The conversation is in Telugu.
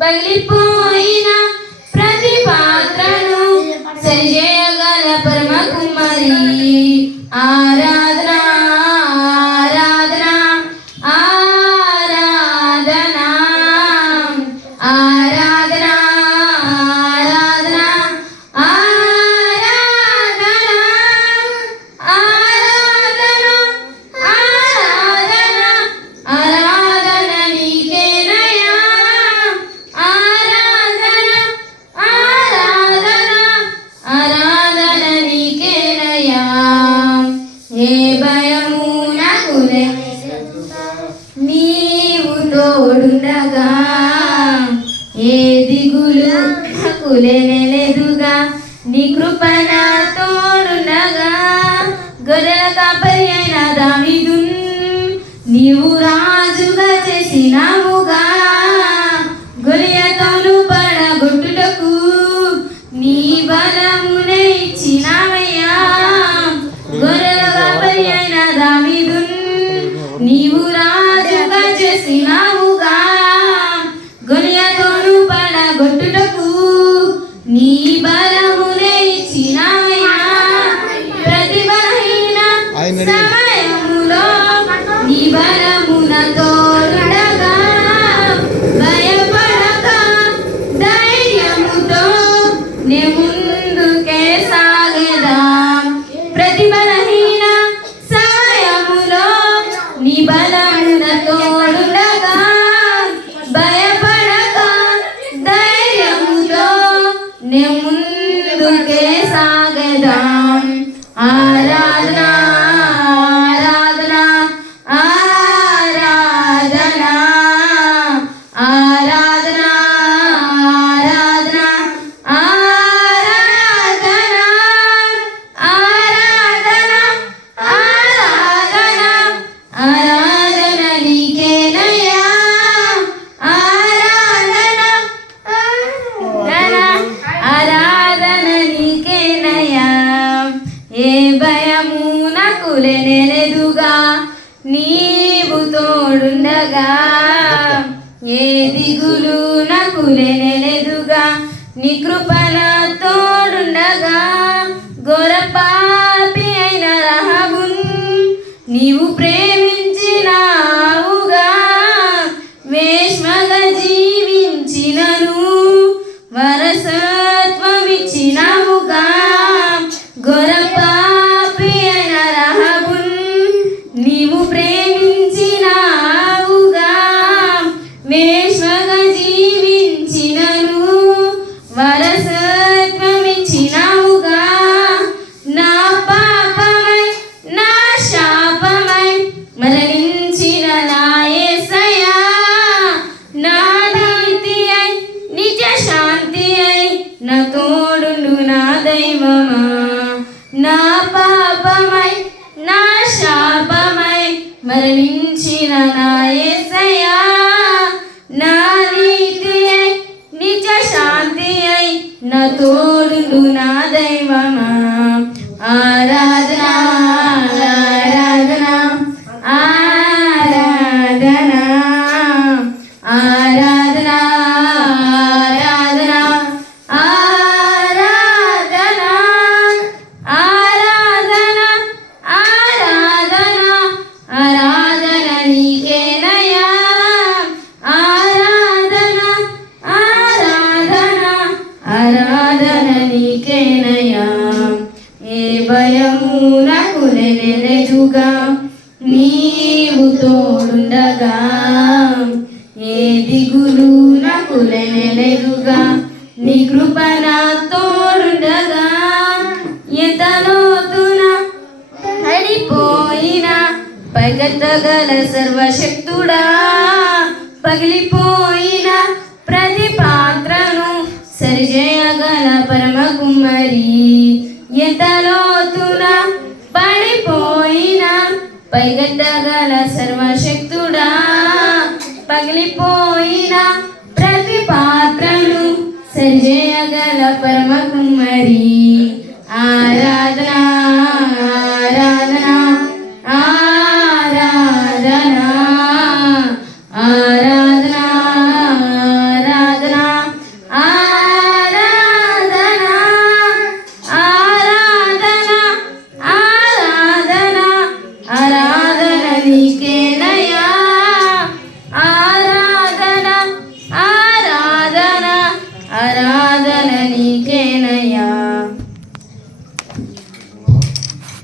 పగిలిపోయిన ప్రతి పాత్రను సరిచేయగల పరమ కుమారి. ఆరాధన ఆరాధన ఆరాధన ఆరాధన ఆరాధన ఆరాధన ఆరాధన ఆరాధన నీకేనయ్యా. ఆరాధన ఆరాధన ఆరాధన నీకేనయ్యా. ఏ భయము నాకు నీవు తోడుండగా, ఏ దిగులు నాకు లేదుగా, నీ కృప నా తోడుండగా. గొర్రెల కాపరి అయిన దావీదున్ నీవు రాజుగా చేసినావుగా. గొలియాతును పడగొట్టుటకు నీ బలమునే ఇచ్చినావయ్యా. గొర్రెల కాపరి అయిన దావీదున్ నీవు రాజుగా చేసినావుగా. గొలియాతును పడగొట్టుటకు నీ బలమునే ఇచ్చినావయ్యా. ప్రతి బలహీన సమయములో నీ బలమున తోడుండగా, భయపడక ధైర్యముతో నే ముందుకే సాగేదాం. ప్రతి బలహీన సమయములో నీ బలమున తోడుండగా, భయపడక ధైర్యముతో నే ముందుకే సాగేదాం. ఆరాధన ఆరాధన ఆరాధన ఆరాధన ఆరాధన ఆరాధన ఆరాధన ఆరాధన ఆరాధన నీకేనయ్యా. ఆరాధన ఆరాధన నీకేనయ్యా. ఏ భయము నాకు లేదుగా, నీవు తోడుండగా. ఏ దిగులు నాకు లేదుగా, నీ కృప నా తోడుండగా. ఘోర పాపి అయిన రహబున్ నీవు ప్రేమించినావుగా. వేశ్మగా జీవించినను వారసత్వమిచ్చినావుగా. ఘోర పాపి అయిన రహబున్ నీవు ప్రేమించినావుగా. వేశ్మగా జీవించినను వారసత్వమిచ్చినావుగా. నా పాపమై నా శాపమై మరణించిన నా యేసయ్యా. నా నీతి అయి నిజ శాంతి అయి నా తోడుండు నా దైవమా. నా పాపమై నా శాపమై మరణించిన నా యేసయ్యా. నా నీతి అయి నిజ శాంతి అయి నా తోడుండు నా దైవమా. ఆరాధన ఆరాధన ఆరాధన ఆరాధన ఆరాధన ఆరాధన ఆరాధన ఆరాధన నీకేనయ్యా. ఆరాధన ఆరాధన ఆరాధన నీకేనయ్యా. ఏ భయము నాకు లేదుగా, నీవు తోడుండగా. ఏ దిగులు నాకు లేదుగా, నీ కృప నా తోడుండగా. ఎంతలోతున పడిపోయిన పైకెత్తగల సర్వశక్తుడా, పగిలిపో కుమ్మరి ఎంత లోతున పడిపోయినా పైగెత్తగల సర్వశక్తుడా పగిలిపోయిన ప్రతి పాత్రను సరిచేయగల పరమ కుమ్మరి ఆరాధన